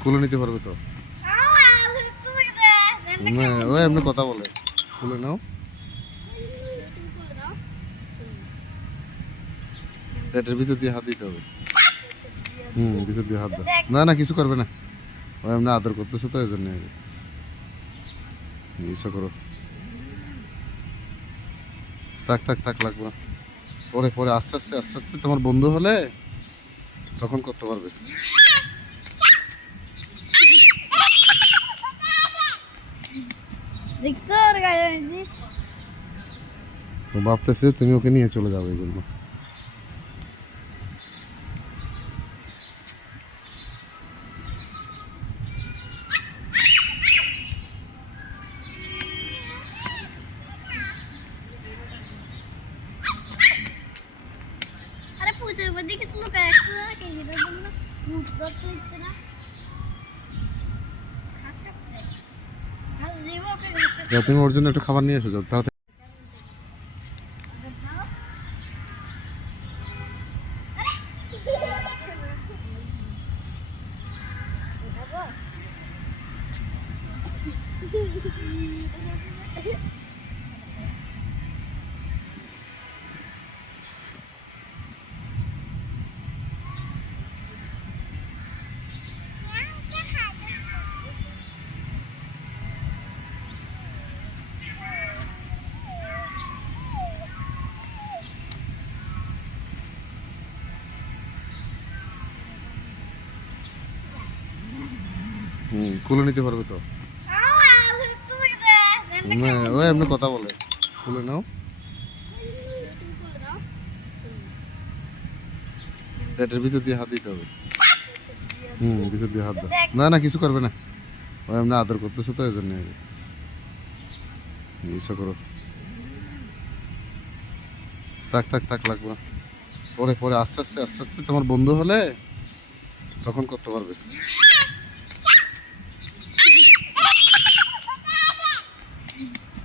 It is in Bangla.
খুলে নিতে পারবে তো? না, ও এমনি কথা বলে। খুলে নাও। পেটের ভিতর দিয়ে হাত দিতে হবে। ভিতর দিয়ে হাত দাও। না না, কিছু করবে না। ও এমনি আদর করতেছে তো, এই জন্য ইচ্ছা করো। থাক থাক থাক, লাগবে না। পরে পরে আস্তে আস্তে আস্তে আস্তে তোমার বন্ধু হলে তখন করতে পারবে। ও ভাবতেছে তুমি ওকে নিয়ে চলে যাবে, এই জন্য। अरे पूछो बदी किस लोग ऐसा कि ये तो तुम लोग फूट दो तो इतना खास करते हैं खास देवो के যা, তুমি ওর জন্য একটু খাবার নিয়ে এসো, যাও তাড়াতাড়ি। খুলে নিতে পারবে তো? না, ও এমনি কথা বলে। খুলে নাও। পেটের ভিতর দিয়ে হাত দিতে হবে। ভিতর দিয়ে হাত দাও। না না, কিছু করবে না। ও এমনি আদর করতেছে তো, এই জন্য ইচ্ছা করো। থাক থাক থাক, লাগবে না। পরে পরে আস্তে আস্তে আস্তে আস্তে তোমার বন্ধু হলে তখন করতে পারবে।